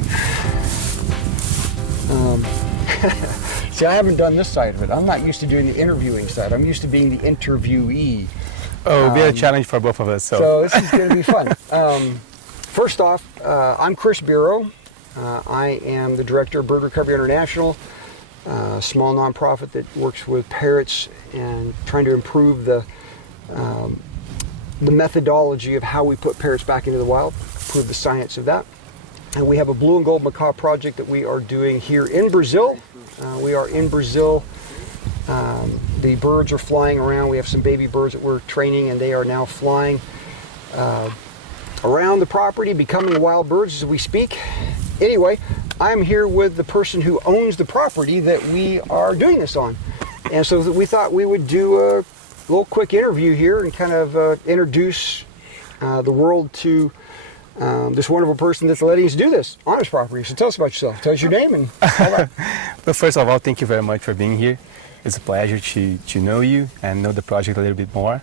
right. See, I haven't done this side of it. I'm not used to doing the interviewing side. I'm used to being the interviewee. Oh, it'll be a challenge for both of us. So this is going to be fun. First off, I'm Chris Biro. I am the director of Bird Recovery International, a small nonprofit that works with parrots and trying to improve the methodology of how we put parrots back into the wild, improve the science of that. And we have a blue and gold macaw project that we are doing here in Brazil. We are in Brazil. The birds are flying around. We have some baby birds that we're training, and they are now flying around the property, becoming wild birds as we speak. Anyway, I'm here with the person who owns the property that we are doing this on. And so we thought we would do a little quick interview here and kind of introduce the world to this wonderful person that's letting us do this on his property. So tell us about yourself. Tell us your name and all that. But first of all, thank you very much for being here. It's a pleasure to know you and know the project a little bit more.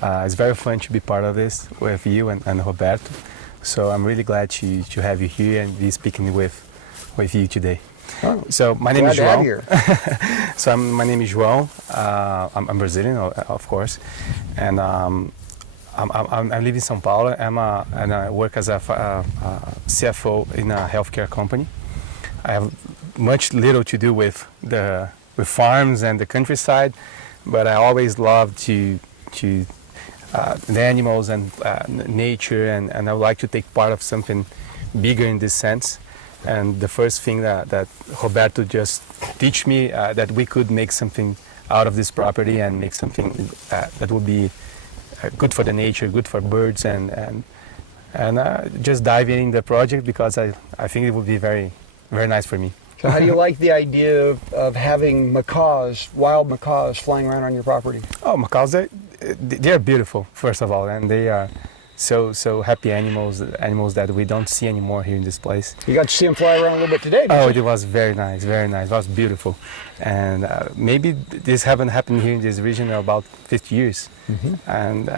It's very fun to be part of this with you and Roberto. So I'm really glad to have you here and be speaking with you today. Oh, so my name is glad to João. have you here. So my name is João. I'm Brazilian, of course, and I live in São Paulo. And I work as a CFO in a healthcare company. I have much little to do with farms and the countryside, but I always love the animals and nature, and I would like to take part of something bigger in this sense. And the first thing that Roberto just teach me that we could make something out of this property and make something that would be good for the nature, good for birds, and just dive in the project because I think it would be very, very nice for me. So how do you like the idea of having macaws, wild macaws, flying around on your property? Oh, macaws, they're beautiful, first of all, and they are so happy animals that we don't see anymore here in this place. You got to see them fly around a little bit today, didn't you? It was very nice, very nice. It was beautiful. And maybe this haven't happened here in this region in about 50 years. Mm-hmm. And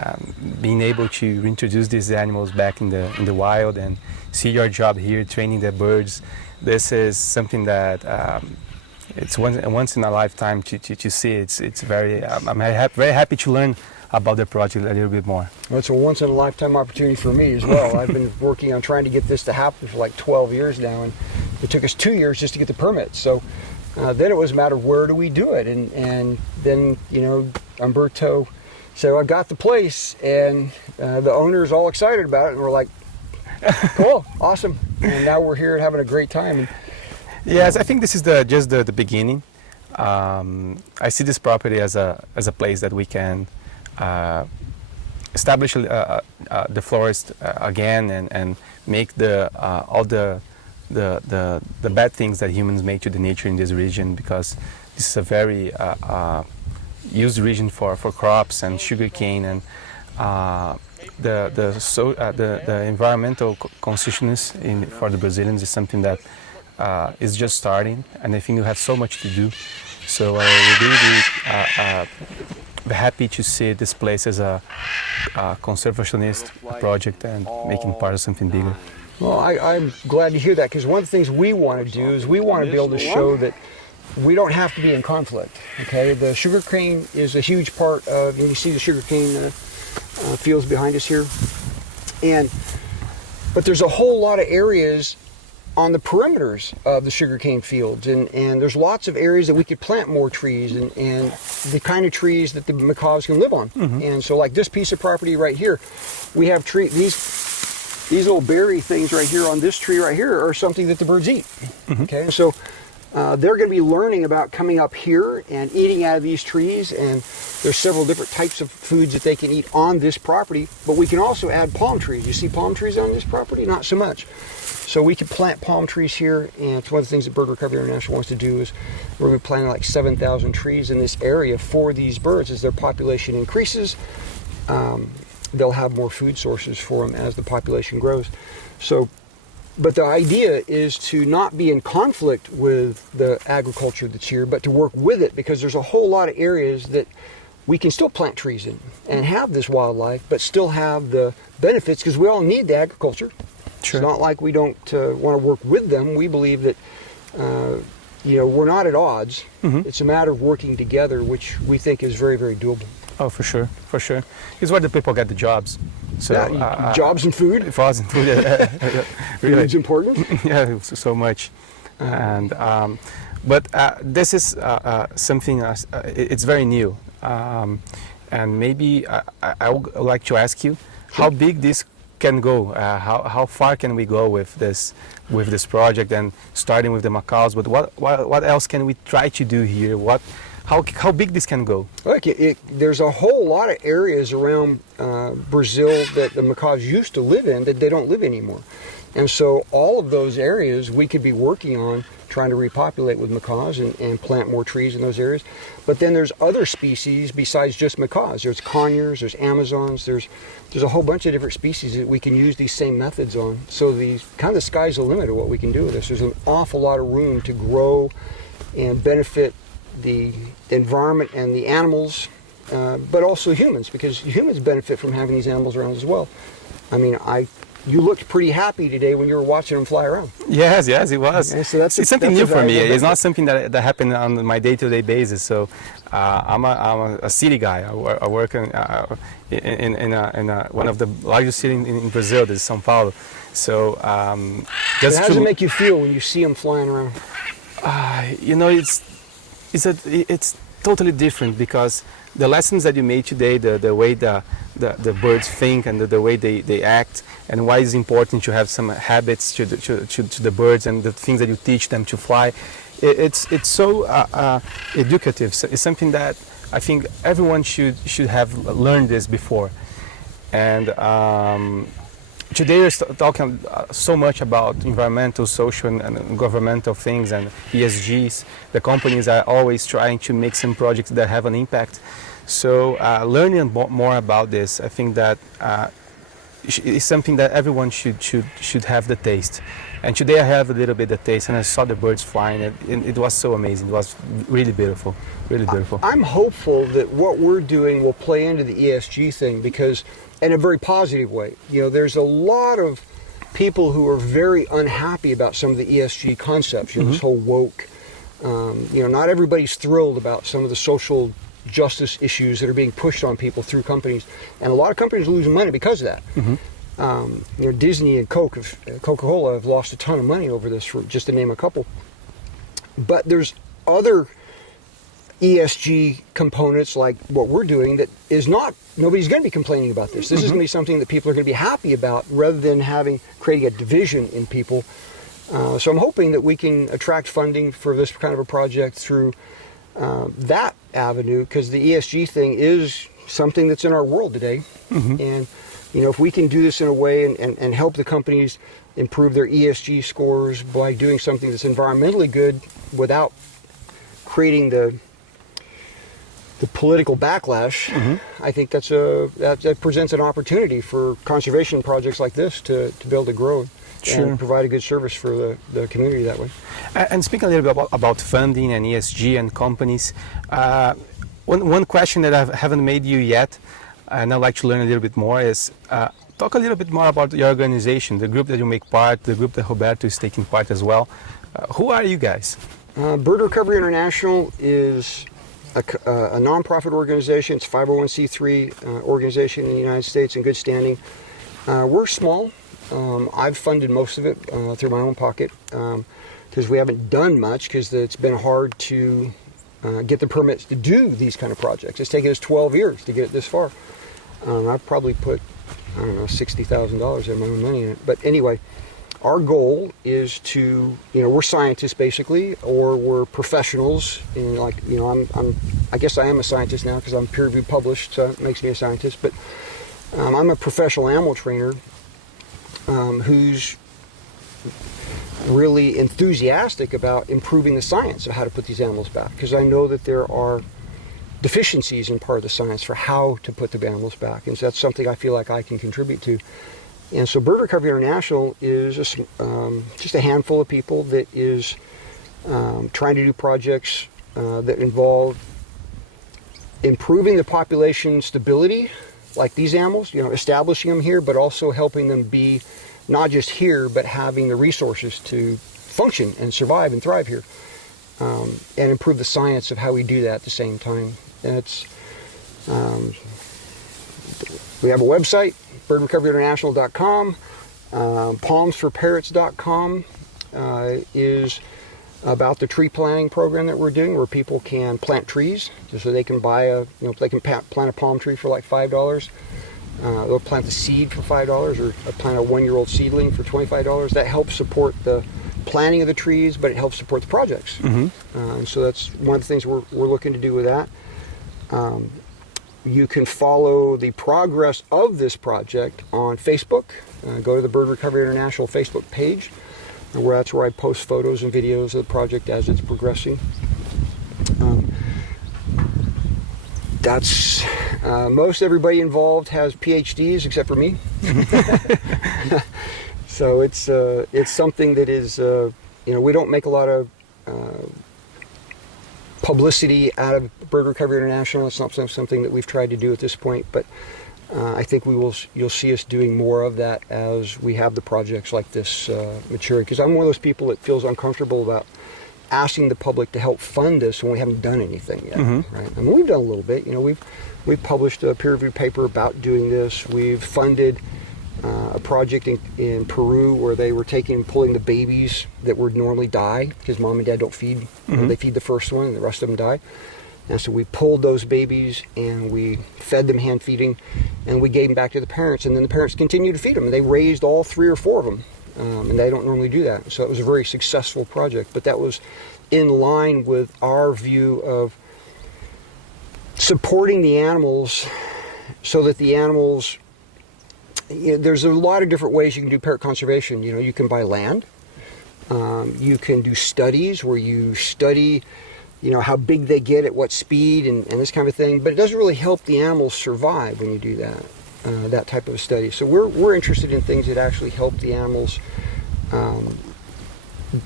being able to reintroduce these animals back in the wild and see your job here training the birds, this is something that it's once in a lifetime to see. It's very, I'm very happy to learn about the project a little bit more. Well, it's a once-in-a-lifetime opportunity for me as well. I've been working on trying to get this to happen for like 12 years now, and it took us 2 years just to get the permit. So then it was a matter of where do we do it, and then, you know, Umberto said, well, I got the place, and the owner is all excited about it, and we're like, cool, awesome. And now we're here having a great time. Yes, I think this is just the beginning. I see this property as a place that we can establish the forest again and make all the bad things that humans make to the nature in this region, because this is a very used region for crops and sugarcane, and the environmental consciousness for the Brazilians is something that is just starting, and I think we have so much to do. So we're really happy to see this place as a conservationist project and making part of something bigger. Well, I'm glad to hear that, because one of the things we want to do is we want to be able to show that we don't have to be in conflict. Okay, the sugarcane is a huge part of, and you see the sugarcane fields behind us here, but there's a whole lot of areas on the perimeters of the sugarcane fields, and there's lots of areas that we could plant more trees and the kind of trees that the macaws can live on. Mm-hmm. And so like this piece of property right here, we have these little berry things right here on this tree right here are something that the birds eat. Mm-hmm. Okay, so they're going to be learning about coming up here and eating out of these trees, and there's several different types of foods that they can eat on this property, but we can also add palm trees. You see palm trees on this property? Not so much. So we can plant palm trees here, and it's one of the things that Bird Recovery International wants to do is we're going to be planting like 7,000 trees in this area for these birds. As their population increases, they'll have more food sources for them as the population grows. So, but the idea is to not be in conflict with the agriculture that's here, but to work with it, because there's a whole lot of areas that we can still plant trees in and have this wildlife, but still have the benefits, because we all need the agriculture. Sure. It's not like we don't want to work with them. We believe that we're not at odds. It's a matter of working together, which we think is very, very doable. Oh, for sure, for sure. It's where the people get the jobs. So jobs and food. Jobs and food. Really. Food's important. Yeah, so much. And but this is something. It's very new, and maybe I would like to ask you how big this can go. How far can we go with this project, and starting with the macaws? But what else can we try to do here? How big this can go? Look, there's a whole lot of areas around Brazil that the macaws used to live in that they don't live anymore. And so all of those areas we could be working on trying to repopulate with macaws and plant more trees in those areas. But then there's other species besides just macaws. There's conures, there's Amazons, there's a whole bunch of different species that we can use these same methods on. So the sky's the limit of what we can do with this. There's an awful lot of room to grow and benefit the environment and the animals, but also humans, because humans benefit from having these animals around as well. I mean, you looked pretty happy today when you were watching them fly around. Yes, it was. Yeah, so it's something new for me. It's not something that happened on my day-to-day basis. So I'm a city guy. I work in one of the largest cities in Brazil, this is São Paulo. So how does it make you feel when you see them flying around? It's totally different, because the lessons that you made today, the way the birds think and the way they act, and why it's important to have some habits to the birds and the things that you teach them to fly, it's so educative. So it's something that I think everyone should have learned this before. And today we're talking so much about environmental, social, and governmental things and ESGs. The companies are always trying to make some projects that have an impact. So learning more about this, I think that is something that everyone should have the taste. And today I have a little bit of taste, and I saw the birds flying. It was so amazing. It was really beautiful, really beautiful. I'm hopeful that what we're doing will play into the ESG thing, because in a very positive way. There's a lot of people who are very unhappy about some of the ESG concepts, this whole woke. Not everybody's thrilled about some of the social justice issues that are being pushed on people through companies. And a lot of companies are losing money because of that. Disney and Coca-Cola have lost a ton of money over this, for just to name a couple. But there's other ESG components like what we're doing that is nobody's going to be complaining about this. This is going to be something that people are going to be happy about, rather than creating a division in people. So I'm hoping that we can attract funding for this kind of a project through that avenue, because the ESG thing is something that's in our world today. And if we can do this in a way and help the companies improve their ESG scores by doing something that's environmentally good without creating the political backlash, I think that presents an opportunity for conservation projects like this to be able to grow and provide a good service for the community that way. And speaking a little bit about funding and ESG and companies, one question that I haven't made you yet, and I'd like to learn a little bit more, is talk a little bit more about your organization, the group that you make part, the group that Roberto is taking part as well. Who are you guys? Bird Recovery International is a non-profit organization. It's a 501c3 organization in the United States in good standing. We're small. I've funded most of it through my own pocket, because we haven't done much, because it's been hard to get the permits to do these kind of projects. It's taken us 12 years to get it this far. I've probably put, $60,000 of my own money in it. But anyway, our goal is to, we're scientists basically, or we're professionals. And I guess I am a scientist now, because I'm peer reviewed published, so it makes me a scientist. But I'm a professional animal trainer who's really enthusiastic about improving the science of how to put these animals back, because I know that there are deficiencies in part of the science for how to put the animals back, and so that's something I feel like I can contribute to. And so Bird Recovery International is just a handful of people that is trying to do projects that involve improving the population stability, like these animals, establishing them here, but also helping them be not just here, but having the resources to function and survive and thrive here, and improve the science of how we do that at the same time. And it's, we have a website, birdrecoveryinternational.com. Palmsforparrots.com is about the tree planting program that we're doing, where people can plant trees, just so they can buy they can plant a palm tree for like $5. They'll plant the seed for $5, or plant a 1-year-old seedling for $25. That helps support the planting of the trees, but it helps support the projects. So that's one of the things we're looking to do with that. You can follow the progress of this project on Facebook. Go to the Bird Recovery International Facebook page, where that's where I post photos and videos of the project as it's progressing. That's most everybody involved has PhDs except for me. So it's something that is we don't make a lot of publicity out of Bird Recovery International. It's not something that we've tried to do at this point, but I think you'll see us doing more of that as we have the projects like this mature. Because I'm one of those people that feels uncomfortable about asking the public to help fund this when we haven't done anything yet. Right? I mean, we've done a little bit. We've published a peer-reviewed paper about doing this. We've funded a project in Peru where they were pulling the babies that would normally die because mom and dad don't feed. They feed the first one and the rest of them die. And so we pulled those babies and we fed them hand feeding, and we gave them back to the parents, and then the parents continued to feed them. And they raised all 3 or 4 of them, and they don't normally do that. So it was a very successful project, but that was in line with our view of supporting the animals so that the animals, there's a lot of different ways you can do parrot conservation. You can buy land, you can do studies where you study how big they get at what speed and this kind of thing, but it doesn't really help the animals survive when you do that type of a study. So we're interested in things that actually help the animals,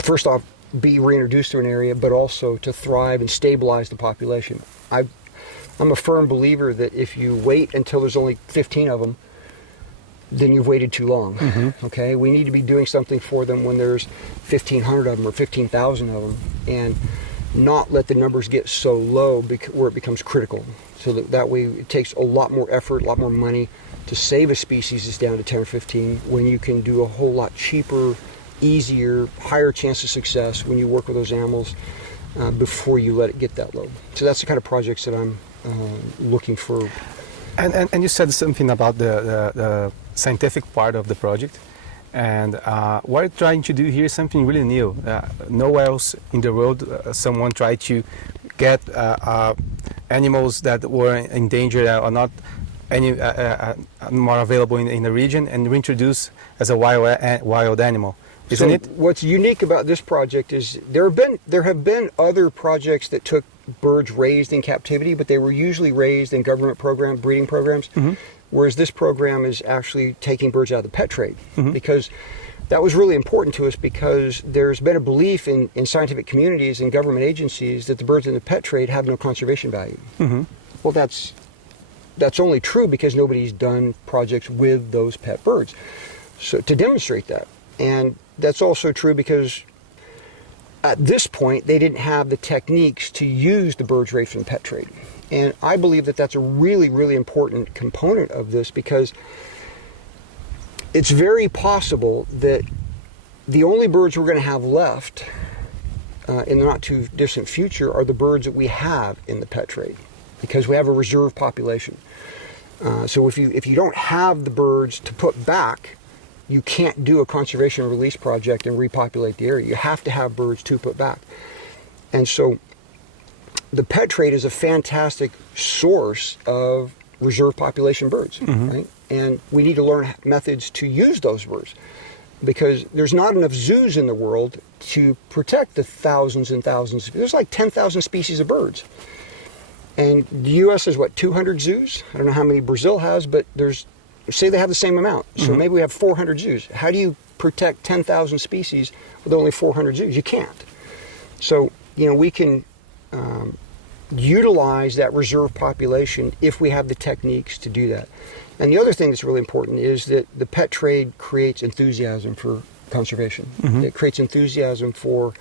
first off, be reintroduced to an area, but also to thrive and stabilize the population. I'm a firm believer that if you wait until there's only 15 of them, then you've waited too long. Okay, we need to be doing something for them when there's 1,500 of them or 15,000 of them, and not let the numbers get so low where it becomes critical. So that way it takes a lot more effort, a lot more money to save a species that's down to 10 or 15, when you can do a whole lot cheaper, easier, higher chance of success when you work with those animals before you let it get that low. So that's the kind of projects that I'm looking for. And you said something about the scientific part of the project. And what we're trying to do here is something really new. Nowhere else in the world someone tried to get animals that were endangered or not any more available in the region and reintroduce as a wild animal. Isn't it? What's unique about this project is there have been other projects that took birds raised in captivity, but they were usually raised in government breeding programs. Whereas this program is actually taking birds out of the pet trade, because that was really important to us, because there's been a belief in scientific communities and government agencies that the birds in the pet trade have no conservation value. Well, that's only true because nobody's done projects with those pet birds, so to demonstrate that. And that's also true because at this point they didn't have the techniques to use the birds raised from the pet trade. And I believe that that's a really, really important component of this, because it's very possible that the only birds we're going to have left in the not too distant future are the birds that we have in the pet trade, because we have a reserve population. So if you don't have the birds to put back, you can't do a conservation release project and repopulate the area. You have to have birds to put back. And so the pet trade is a fantastic source of reserve population birds, right? And we need to learn methods to use those birds, because there's not enough zoos in the world to protect the thousands and thousands. There's like 10,000 species of birds. And the U.S. has, 200 zoos? I don't know how many Brazil has, but say they have the same amount. So maybe we have 400 zoos. How do you protect 10,000 species with only 400 zoos? You can't. So, we can utilize that reserve population if we have the techniques to do that. And the other thing that's really important is that the pet trade creates enthusiasm for conservation. It creates enthusiasm for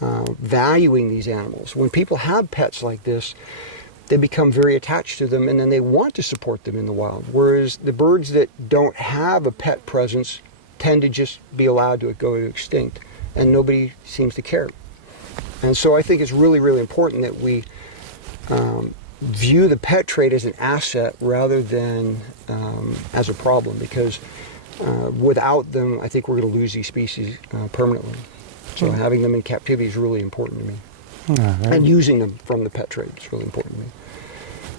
valuing these animals. When people have pets like this, they become very attached to them, and then they want to support them in the wild. Whereas the birds that don't have a pet presence tend to just be allowed to go extinct, and nobody seems to care. And so I think it's really, really important that we view the pet trade as an asset rather than as a problem, because without them, I think we're going to lose these species permanently. So having them in captivity is really important to me. And using them from the pet trade is really important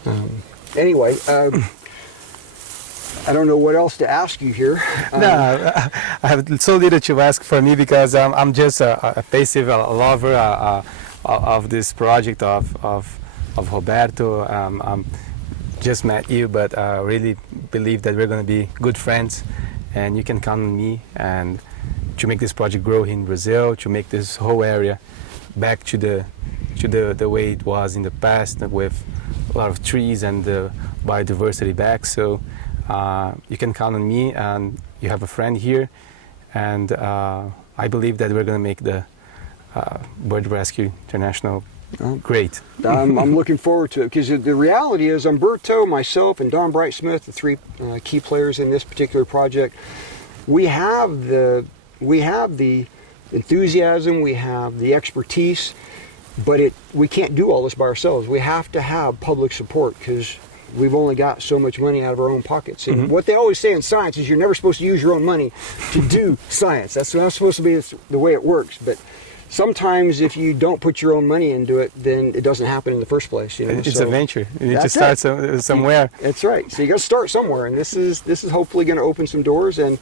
to me. Anyway, I don't know what else to ask you here. No, I have so little to ask for me, because I'm just a passive lover of this project of Roberto. Just met you, but I really believe that we're going to be good friends, and you can count on me and to make this project grow in Brazil, to make this whole area back to the way it was in the past, with a lot of trees and the biodiversity back. So you can count on me, and you have a friend here, and I believe that we're going to make the Bird Rescue International great. I'm looking forward to it, because the reality is Umberto, myself, and Don Brightsmith, the three key players in this particular project, we have the enthusiasm, we have the expertise, but we can't do all this by ourselves. We have to have public support, because we've only got so much money out of our own pockets. And what they always say in science is you're never supposed to use your own money to do science. That's not supposed to be the way it works. But sometimes if you don't put your own money into it, then it doesn't happen in the first place. It's a venture. You need to start somewhere. That's right. So you got to start somewhere, and this is hopefully going to open some doors. And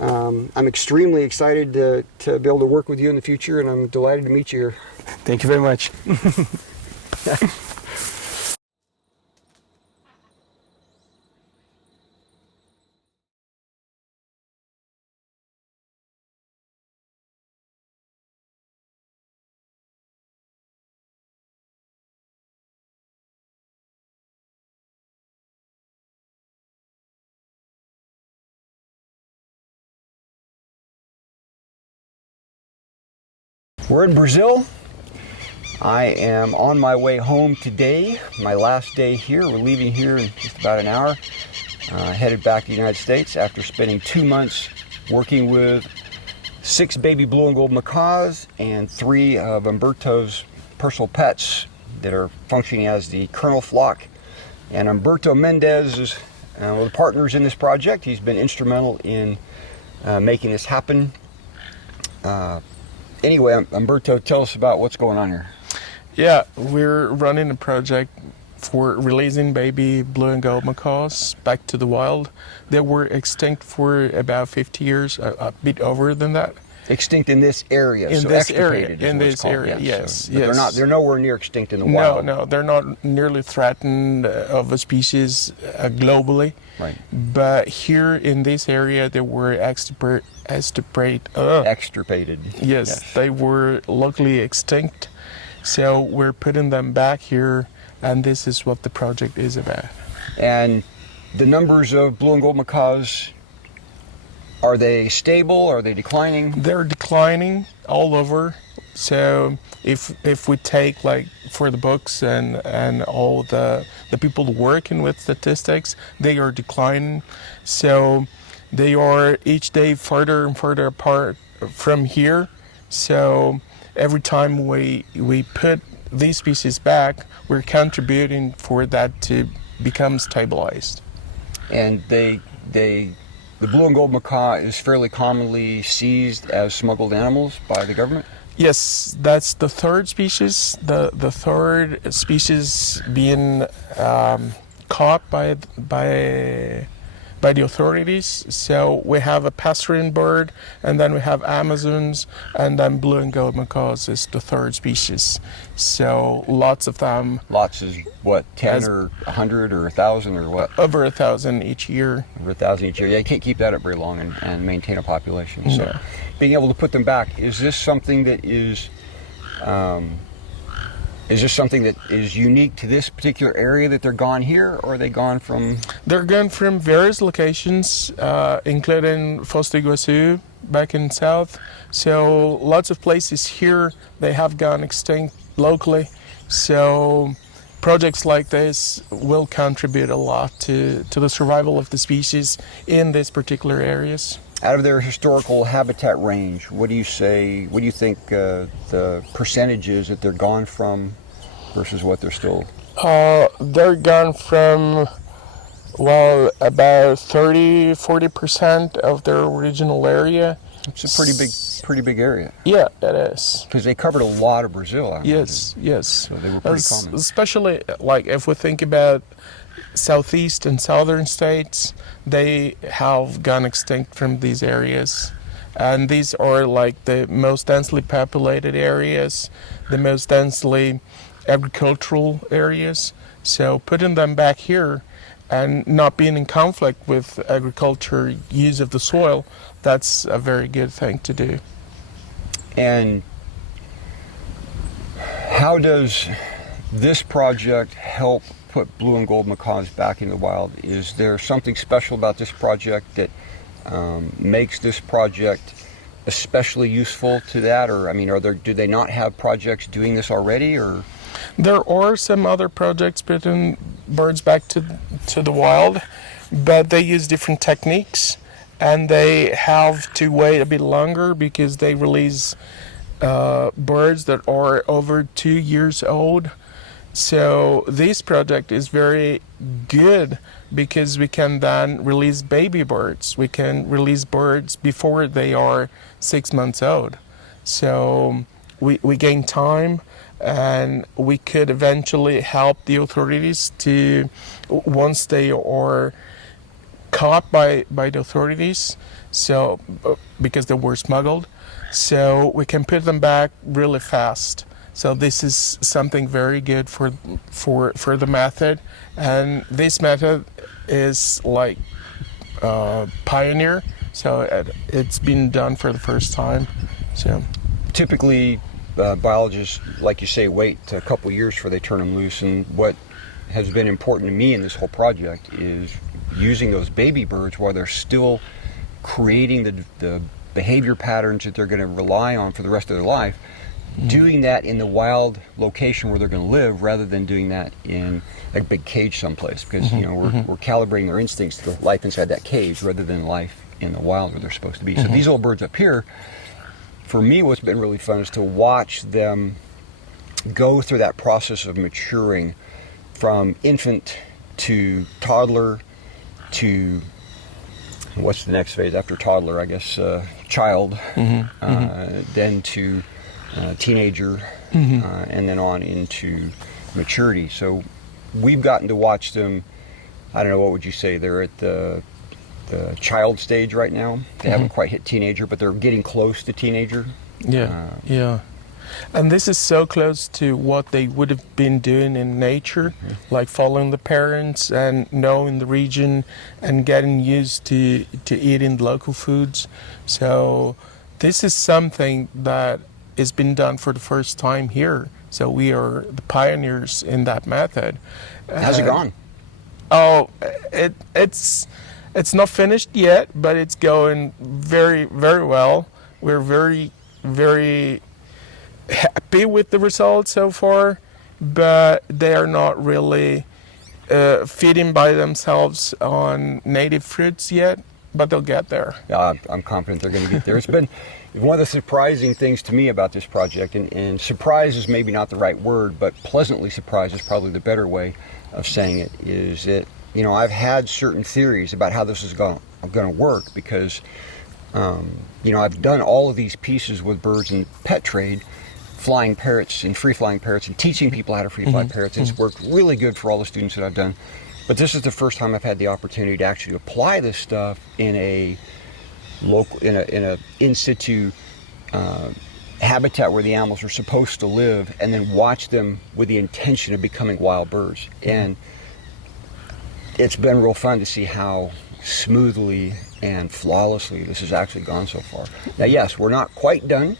I'm extremely excited to be able to work with you in the future, and I'm delighted to meet you here. Thank you very much. We're in Brazil. I am on my way home today, my last day here. We're leaving here in just about an hour, headed back to the United States after spending 2 months working with 6 baby blue and gold macaws and 3 of Umberto's personal pets that are functioning as the kennel flock. And Umberto Mendez is one of the partners in this project. He's been instrumental in making this happen. Anyway, Umberto, tell us about what's going on here. Yeah, we're running a project for releasing baby blue and gold macaws back to the wild. They were extinct for about 50 years, a bit over than that. Extinct in this area. In so this area, extirpated is in what it's this called. area, yes, So, yes. They're nowhere near extinct in the wild. No, they're not nearly threatened of a species globally. Right. But here in this area, they were extirpated. Extirpated. Yes, they were locally extinct. So we're putting them back here, and this is what the project is about. And the numbers of blue and gold macaws, are they stable? Are they declining? They're declining all over. So if we take, like, for the books and all the people working with statistics, they are declining. So they are each day further and further apart from here. So every time we put these species back, we're contributing for that to become stabilized. And the blue and gold macaw is fairly commonly seized as smuggled animals by the government? Yes, that's the third species. The third species being caught by the authorities. So we have a passerine bird, and then we have Amazons, and then blue and gold macaws is the third species. So lots of them. Lots is what, 10 or 100 or 1,000 or what? Over 1,000 each year. Over 1,000 each year. Yeah, you can't keep that up very long and maintain a population. So being able to put them back, is this something that is Is this something that is unique to this particular area that they're gone here, or are they gone from? They're gone from various locations, including Foz do Iguaçu back in south. So lots of places here they have gone extinct locally. So projects like this will contribute a lot to the survival of the species in these particular areas. Out of their historical habitat range, what do you say? What do you think the percentage is that they're gone from versus what they're still? They're gone from, well, about 30-40% of their original area. It's a pretty big area. Yeah, it is. Because they covered a lot of Brazil. I Yes, imagine. yes. So they were pretty common. Especially like if we think about southeast and southern states, they have gone extinct from these areas. And these are like the most densely populated areas, the most densely agricultural areas. So putting them back here and not being in conflict with agriculture use of the soil, that's a very good thing to do. And how does this project help put blue and gold macaws back in the wild? Is there something special about this project that makes this project especially useful to that? Or I mean, do they not have projects doing this already? Or there are some other projects putting birds back to the wild, but they use different techniques, and they have to wait a bit longer because they release birds that are over 2 years old. So this project is very good because we can then release baby birds. We can release birds before they are 6 months old. So we gain time, and we could eventually help the authorities to, once they are caught by the authorities, so because they were smuggled, so we can put them back really fast. So this is something very good for the method, and this method is like pioneer. So it's been done for the first time. So typically, biologists, like you say, wait a couple years before they turn them loose. And what has been important to me in this whole project is using those baby birds while they're still creating the behavior patterns that they're going to rely on for the rest of their life. Doing that in the wild location where they're going to live, rather than doing that in a big cage someplace, because we're calibrating their instincts to life inside that cage rather than life in the wild where they're supposed to be. So these old birds up here, for me, what's been really fun is to watch them go through that process of maturing from infant to toddler to what's the next phase after toddler? I guess child, then to teenager, and then on into maturity. So we've gotten to watch them. I don't know, what would you say? They're at the child stage right now. They haven't quite hit teenager, but they're getting close to teenager. Yeah. And this is so close to what they would have been doing in nature, like following the parents and knowing the region and getting used to eating local foods. So this is something that has been done for the first time here. So we are the pioneers in that method. How's it gone? Oh, it's not finished yet, but it's going very, very well. We're very, very happy with the results so far, but they are not really feeding by themselves on native fruits yet, but they'll get there. Yeah, I'm confident they're going to get there. It's been one of the surprising things to me about this project, and surprise is maybe not the right word, but pleasantly surprised is probably the better way of saying it, is that, I've had certain theories about how this is going to work because, I've done all of these pieces with birds and pet trade, flying parrots and free-flying parrots, and teaching people how to free-fly parrots. It's worked really good for all the students that I've done. But this is the first time I've had the opportunity to actually apply this stuff in a local, in a in situ habitat where the animals are supposed to live, and then watch them with the intention of becoming wild birds. And it's been real fun to see how smoothly and flawlessly this has actually gone so far. Now, yes, we're not quite done.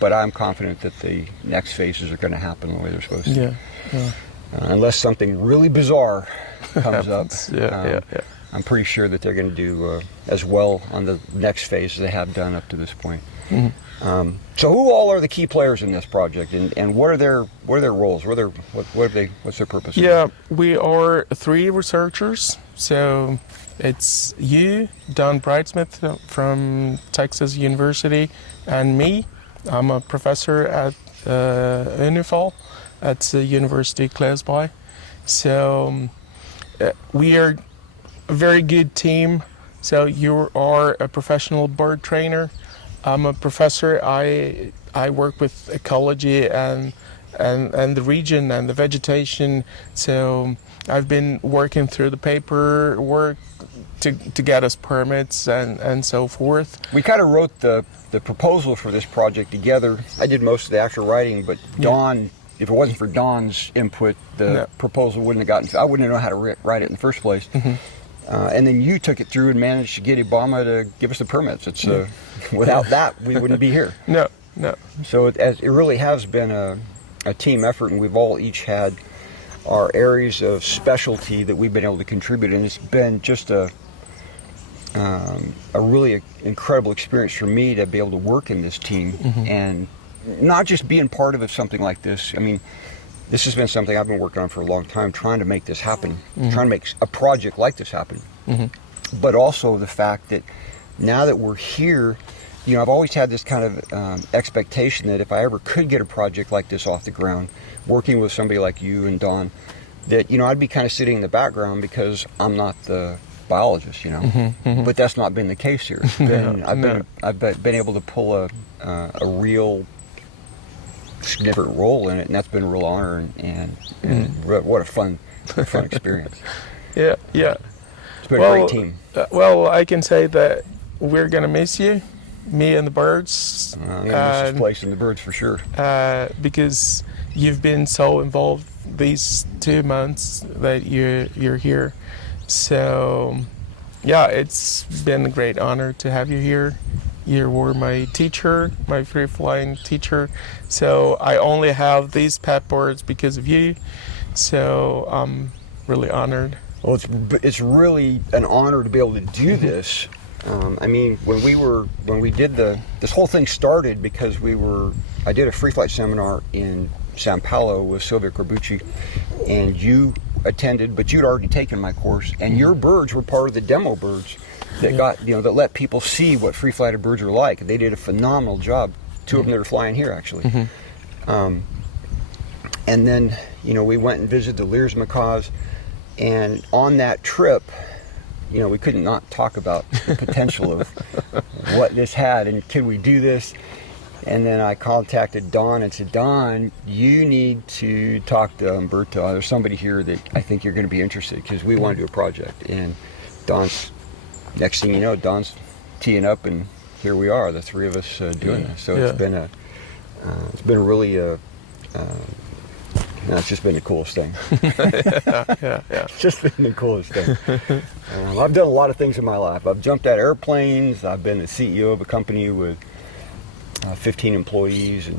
but I'm confident that the next phases are going to happen the way they're supposed to. Yeah. Unless something really bizarre comes up, Yeah. I'm pretty sure that they're going to do as well on the next phase as they have done up to this point. Mm-hmm. So, who all are the key players in this project, and what are their roles? What's their purpose? Yeah, we are 3 researchers. So it's you, Don Brightsmith from Texas University, and me. I'm a professor at UNIFAL at the university close by. So we are a very good team. So you are a professional bird trainer. I'm a professor. I work with ecology and the region and the vegetation. So I've been working through the paperwork to get us permits and so forth. We kind of wrote the proposal for this project together. I did most of the actual writing, but Don, if it wasn't for Don's input, the proposal wouldn't have gotten. I wouldn't have known how to write it in the first place. Mm-hmm. And then you took it through and managed to get Obama to give us the permits. It's without that, we wouldn't be here. No. So it really has been a team effort, and we've all each had our areas of specialty that we've been able to contribute, and it's been just a really incredible experience for me to be able to work in this team, mm-hmm. and not just being part of something like this. I mean, this has been something I've been working on for a long time, trying to make this happen, mm-hmm. trying to make a project like this happen. Mm-hmm. But also the fact that now that we're here, you know, I've always had this kind of expectation that if I ever could get a project like this off the ground, working with somebody like you and Don, that, you know, I'd be kind of sitting in the background because I'm not the biologist, you know. Mm-hmm, mm-hmm. But that's not been the case here. I've been able to pull a real significant role in it, and that's been a real honor and what a fun experience. Yeah. It's been a great team. Well, I can say that we're going to miss you, me and the birds. I'm going to miss this place and the birds for sure. Because you've been so involved these 2 months that you're here. So, yeah, it's been a great honor to have you here. You were my teacher, my free-flying teacher. So I only have these pet birds because of you. So I'm really honored. Well, it's really an honor to be able to do this. I mean, when we did this whole thing started because I did a free flight seminar in Sao Paulo with Silvia Corbucci, and you attended, but you'd already taken my course, and your birds were part of the demo birds that that let people see what free flighted birds are like. They did a phenomenal job. 2 of them that are flying here, actually. Mm-hmm. And then, you know, we went and visited the Lear's macaws, and on that trip, you know, we couldn't not talk about the potential of what this had, and could we do this? And then I contacted Don and said, Don, you need to talk to Umberto. There's somebody here that I think you're going to be interested, because we want to do a project. And next thing you know, Don's teeing up, and here we are, the 3 of us doing this. So it's been a really it's just been the coolest thing. It's just been the coolest thing. I've done a lot of things in my life. I've jumped out of airplanes. I've been the CEO of a company with 15 employees, and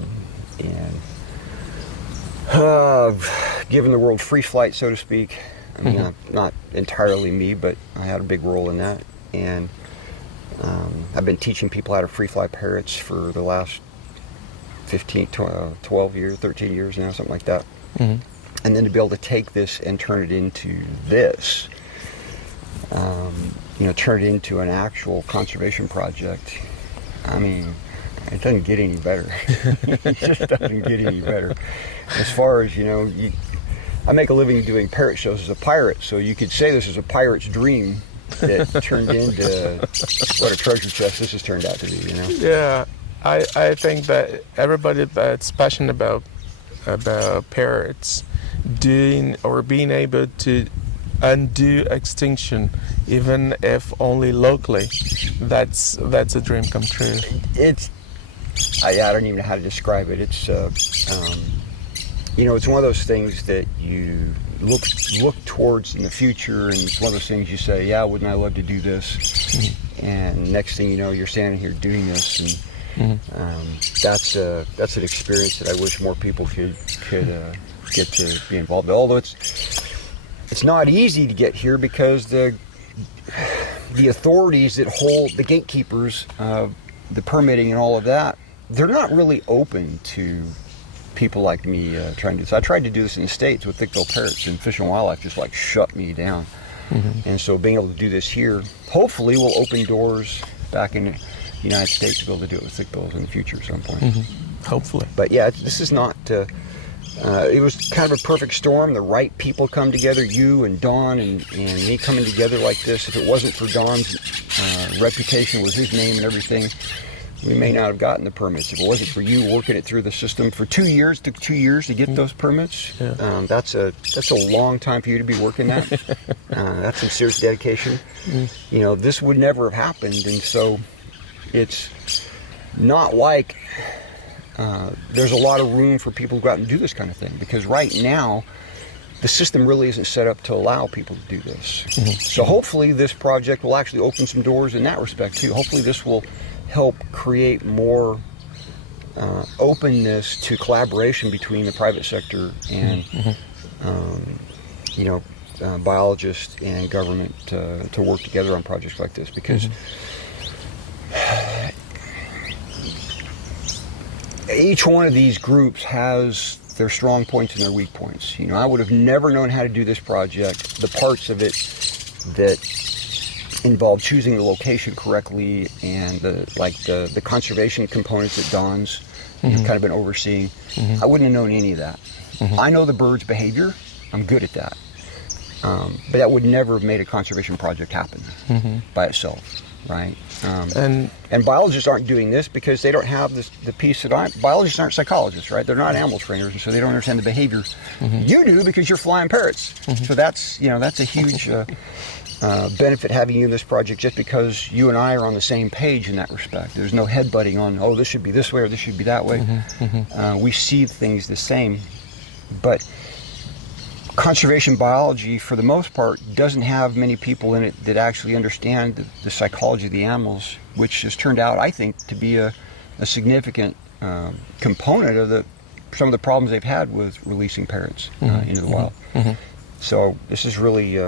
given the world free flight, so to speak. I mean, not entirely me, but I had a big role in that. And I've been teaching people how to free fly parrots for the last 12 years, 13 years now, something like that. Mm-hmm. And then to be able to take this and turn it into this, turn it into an actual conservation project. I mean, it doesn't get any better. It just doesn't get any better. As far as, you know, I make a living doing parrot shows as a pirate, so you could say this is a pirate's dream that turned into what a treasure chest this has turned out to be, you know? Yeah, I think that everybody that's passionate about parrots doing or being able to undo extinction, even if only locally, that's a dream come true. I don't even know how to describe it. It's it's one of those things that you look towards in the future, and it's one of those things you say, yeah, wouldn't I love to do this? Mm-hmm. And next thing you know, you're standing here doing this, That's an experience that I wish more people could get to be involved in. Although it's not easy to get here because the authorities that hold the gatekeepers, the permitting and all of that, they're not really open to people like me trying to do this. I tried to do this in the States with thick-billed parrots, and Fish and Wildlife just like shut me down. And so being able to do this here, hopefully will open doors back in the United States to be able to do it with thick-bills in the future at some point. Hopefully. But yeah, this is not, it was kind of a perfect storm. The right people come together, you and Don and me coming together like this. If it wasn't for Don's reputation, was his name and everything, we may not have gotten the permits. If it wasn't for you working it through the system for 2 years, it took 2 years to get those permits. Yeah. That's a long time for you to be working that. That's some serious dedication. You know, this would never have happened, and so it's not like there's a lot of room for people to go out and do this kind of thing, because right now the system really isn't set up to allow people to do this. So hopefully this project will actually open some doors in that respect too. Hopefully this will help create more openness to collaboration between the private sector and biologists and government to work together on projects like this, because each one of these groups has their strong points and their weak points. You know, I would have never known how to do this project, the parts of it that involve choosing the location correctly and the conservation components that Don's kind of been overseeing. I wouldn't have known any of that. I know the bird's behavior. I'm good at that. But that would never have made a conservation project happen by itself, right? And biologists aren't doing this because they don't have the piece that biologists aren't psychologists, right? They're not animal trainers, and so they don't understand the behavior. You do, because you're flying parrots. So that's a huge benefit having you in this project, just because you and I are on the same page in that respect. There's no headbutting on, oh, this should be this way or this should be that way. We see things the same, but conservation biology, for the most part, doesn't have many people in it that actually understand the psychology of the animals, which has turned out, I think, to be a significant component of some of the problems they've had with releasing parrots into the wild. So this is really,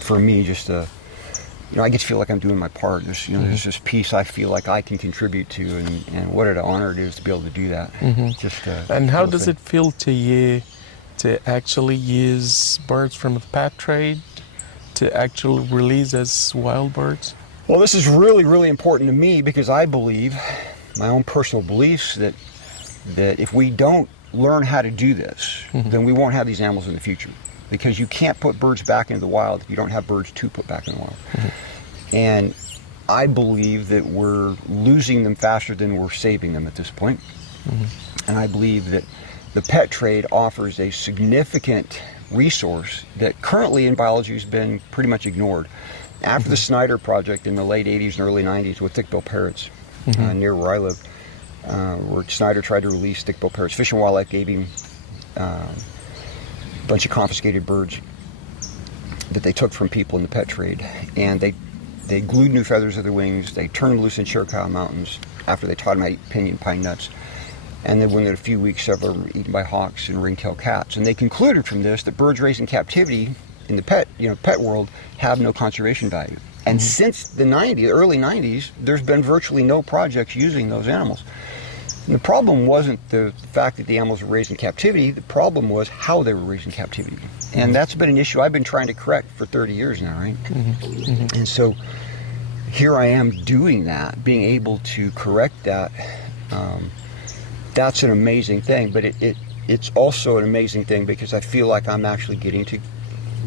for me, just I get to feel like I'm doing my part. There's this piece I feel like I can contribute to, and what an honor it is to be able to do that. And how does it feel to you to actually use birds from the pet trade to actually release as wild birds? Well, this is really, really important to me, because I believe, my own personal beliefs, that if we don't learn how to do this, then we won't have these animals in the future. Because you can't put birds back into the wild if you don't have birds to put back in the wild. And I believe that we're losing them faster than we're saving them at this point. And I believe that the pet trade offers a significant resource that currently in biology has been pretty much ignored. After the Snyder project in the late 80s and early 90s with thick-billed parrots near where I live, where Snyder tried to release thick-billed parrots, Fish and Wildlife gave him a bunch of confiscated birds that they took from people in the pet trade, and they glued new feathers to their wings. They turned them loose in Chiricahua Mountains after they taught them how to eat pinyon pine nuts. And then within a few weeks, several were eaten by hawks and ring-tailed cats. And they concluded from this that birds raised in captivity in the pet world have no conservation value. And since the early 90s, there's been virtually no projects using those animals. And the problem wasn't the fact that the animals were raised in captivity. The problem was how they were raised in captivity. And that's been an issue I've been trying to correct for 30 years now, right? And so here I am doing that, being able to correct that. That's an amazing thing, but it's also an amazing thing because I feel like I'm actually getting to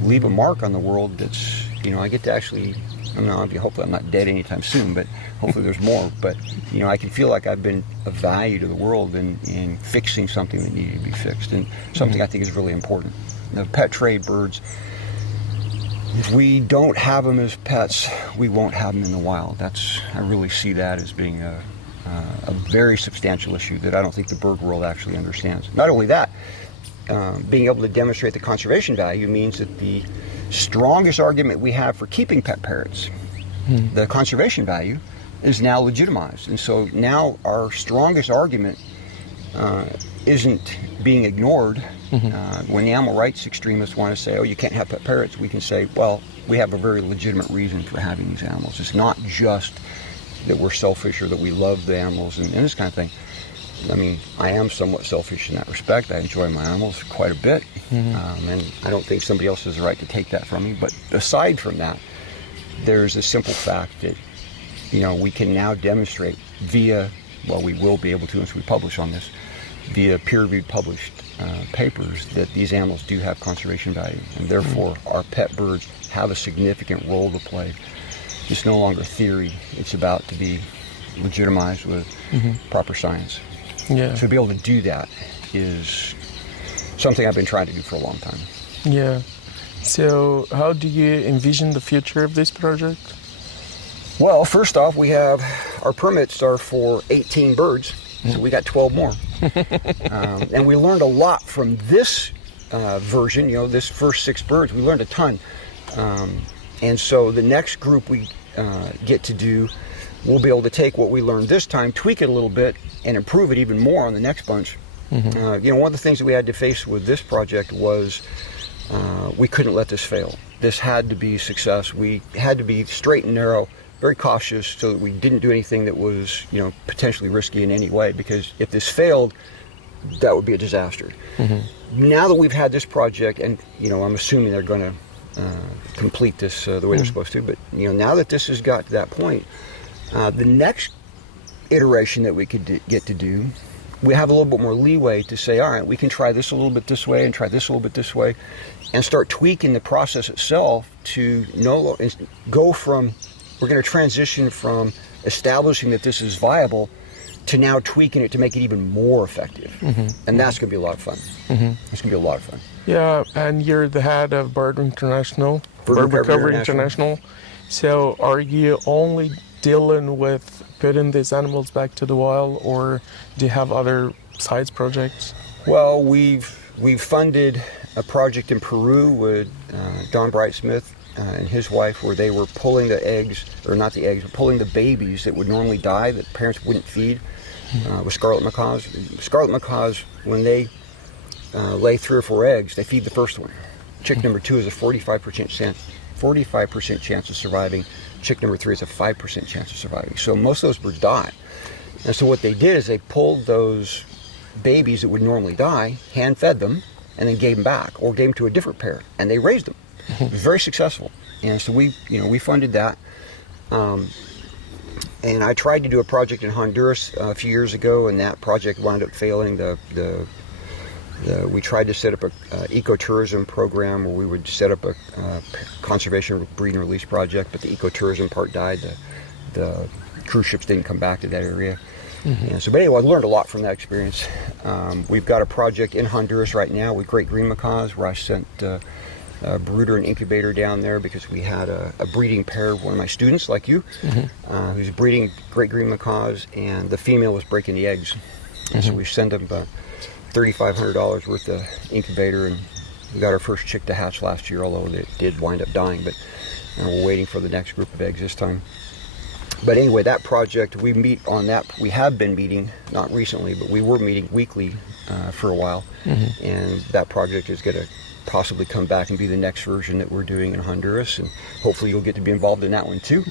leave a mark on the world that's, I get to actually, hopefully I'm not dead anytime soon, but hopefully there's more. But, I can feel like I've been of value to the world in fixing something that needed to be fixed, and something I think is really important. The pet trade birds, if we don't have them as pets, we won't have them in the wild. I really see that as being a very substantial issue that I don't think the bird world actually understands. Not only that, being able to demonstrate the conservation value means that the strongest argument we have for keeping pet parrots, the conservation value, is now legitimized. And so now our strongest argument isn't being ignored. When the animal rights extremists want to say, oh, you can't have pet parrots, we can say, well, we have a very legitimate reason for having these animals. It's not just that we're selfish or that we love the animals and this kind of thing. I mean, I am somewhat selfish in that respect. I enjoy my animals quite a bit, and I don't think somebody else has the right to take that from me. But aside from that, there's a simple fact that, you know, we can now demonstrate via, well, we will be able to once we publish on this, via peer-reviewed published papers, that these animals do have conservation value, and therefore our pet birds have a significant role to play. It's no longer theory. It's about to be legitimized with proper science. Yeah. So to be able to do that is something I've been trying to do for a long time. Yeah. So how do you envision the future of this project? Well, first off, we have our permits are for 18 birds, so we got 12 more. And we learned a lot from this version, you know, this first 6 birds. We learned a ton. And so the next group we get to do, we'll be able to take what we learned this time, tweak it a little bit, and improve it even more on the next bunch. You know, one of the things that we had to face with this project was we couldn't let this fail. This had to be a success. We had to be straight and narrow, very cautious, so that we didn't do anything that was, you know, potentially risky in any way, because if this failed, that would be a disaster. Now that we've had this project, and, you know, I'm assuming they're going to complete this the way they're supposed to, but, you know, now that this has got to that point, the next iteration that we could get to do, we have a little bit more leeway to say, all right, we can try this a little bit this way and try this a little bit this way, and start tweaking the process itself to go from, we're going to transition from establishing that this is viable to now tweaking it to make it even more effective. And that's going to be a lot of fun. It's going to be a lot of fun. Yeah, and you're the head of Bird International, Bird Recovery International. So are you only dealing with putting these animals back to the wild, or do you have other sides projects? Well, we've funded a project in Peru with Don Brightsmith and his wife, where they were pulling the eggs, or not the eggs, but pulling the babies that would normally die that parents wouldn't feed with scarlet macaws. Scarlet macaws, when they lay 3 or 4 eggs, they feed the first one. Chick number 2 is a 45% chance of surviving. Chick number 3 is a 5% chance of surviving. So most of those birds die. And so what they did is they pulled those babies that would normally die, hand-fed them, and then gave them back, or gave them to a different pair, and they raised them. It was very successful. And so we funded that. And I tried to do a project in Honduras a few years ago, and that project wound up failing. We tried to set up an ecotourism program where we would set up a conservation breed and release project, but the ecotourism part died. The cruise ships didn't come back to that area. And so, but anyway, I learned a lot from that experience. We've got a project in Honduras right now with great green macaws, where I sent a brooder and incubator down there because we had a breeding pair of one of my students, like you, who's breeding great green macaws, and the female was breaking the eggs. And so we sent them $3,500 worth of incubator, and we got our first chick to hatch last year, although it did wind up dying, but we're waiting for the next group of eggs this time. But anyway, that project, we meet on that. We have been meeting, not recently, but we were meeting weekly for a while, and that project is going to possibly come back and be the next version that we're doing in Honduras, and hopefully you'll get to be involved in that one too.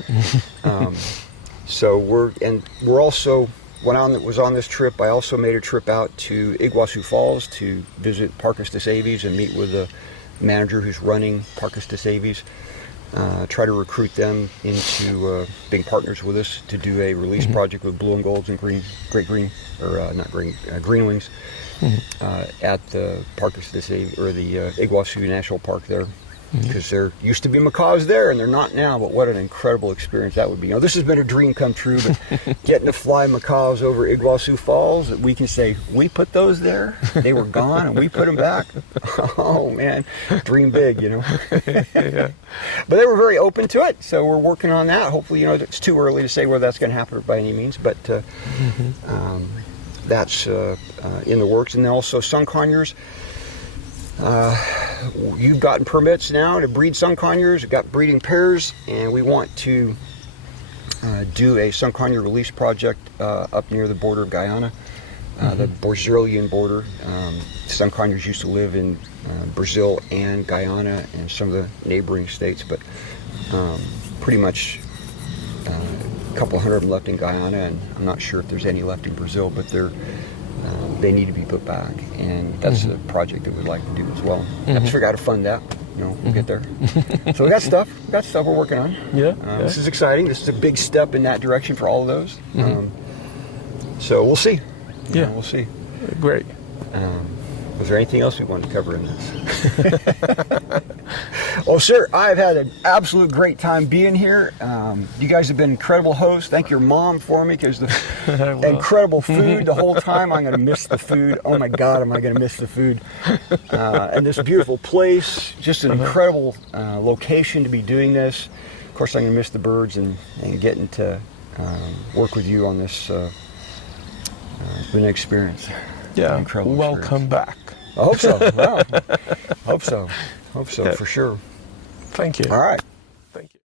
So we're also, when I was on this trip, I also made a trip out to Iguazu Falls to visit Parques des Aves and meet with the manager who's running Parques des Aves. Try to recruit them into being partners with us to do a release project with blue and golds and green wings at the Parques des Aves, or the Iguazu National Park there. Because there used to be macaws there, and they're not now, but what an incredible experience that would be. You know, this has been a dream come true, but getting to fly macaws over Iguazu Falls, we can say, we put those there, they were gone, and we put them back. Oh, man, dream big, you know. Yeah. But they were very open to it, so we're working on that. Hopefully, you know, it's too early to say whether that's going to happen by any means, but that's in the works. And then also sun conures. You've gotten permits now to breed sun conures. We've got breeding pairs, and we want to do a sun conure release project up near the border of Guyana, the Brazilian border. Sun conures used to live in Brazil and Guyana and some of the neighboring states, but pretty much a couple hundred of them left in Guyana, and I'm not sure if there's any left in Brazil, but they need to be put back, and that's a project that we'd like to do as well. Have to figure out how to fund that. We'll get there. So we got stuff we're working on. Yeah, This is exciting. This is a big step in that direction for all of those. So we'll see. We'll see. Great. Was there anything else we wanted to cover in this? Well, sir, I've had an absolute great time being here. You guys have been incredible hosts. Thank your mom for me, because the incredible food the whole time. I'm going to miss the food. Oh my God, am I going to miss the food? And this beautiful place, just an incredible location to be doing this. Of course, I'm going to miss the birds and getting to work with you on this. It's been an experience. Yeah, Incredible welcome experience. back. I hope so. Well, hope so. Hope so, for sure. Thank you. All right. Thank you.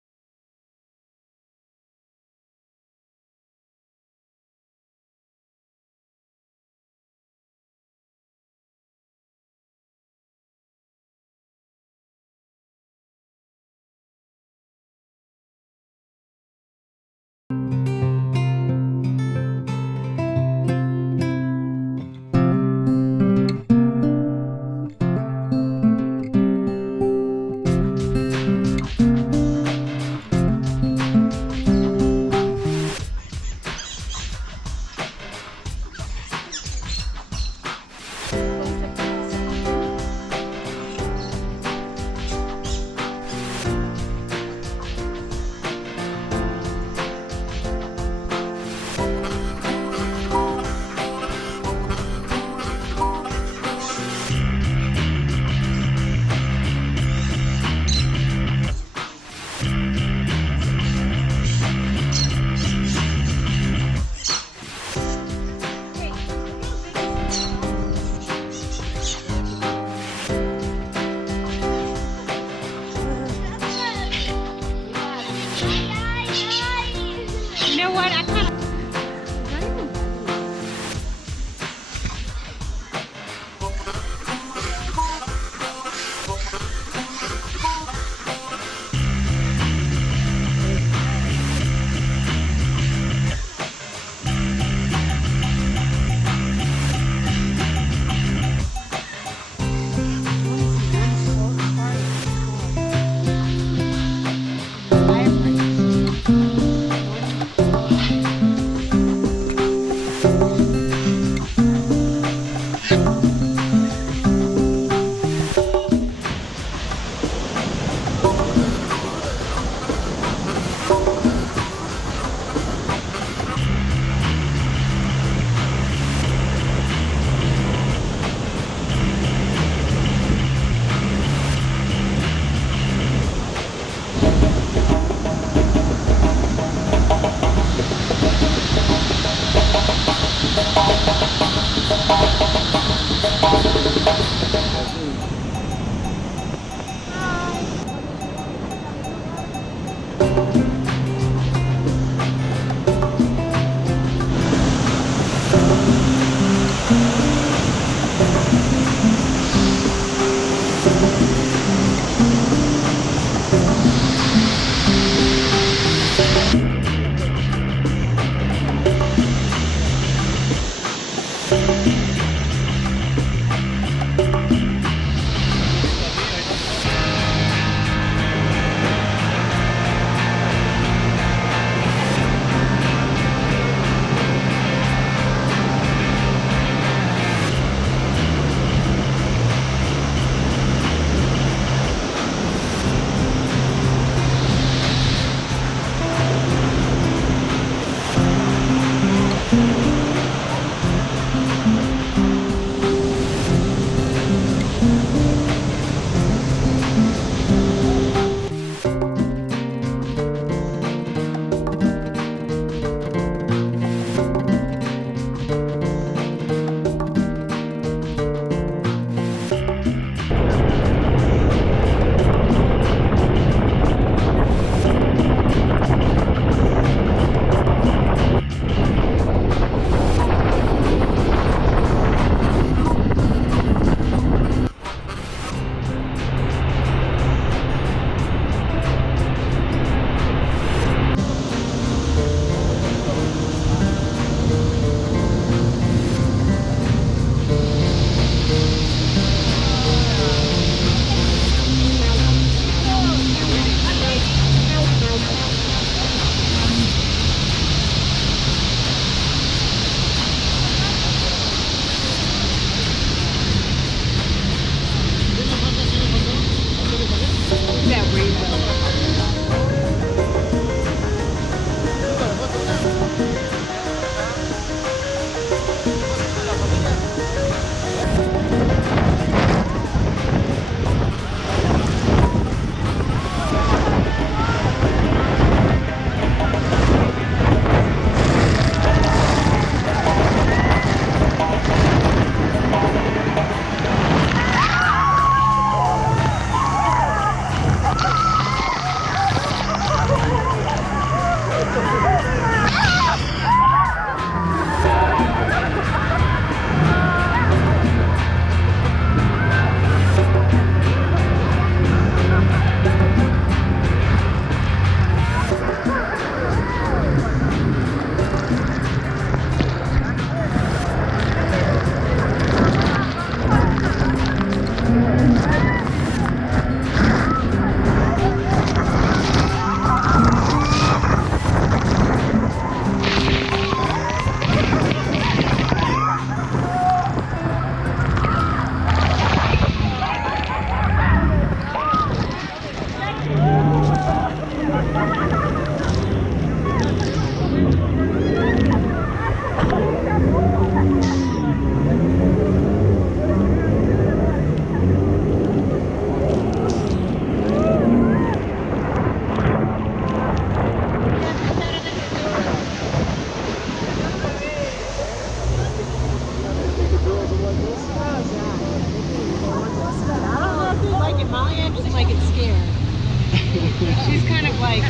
like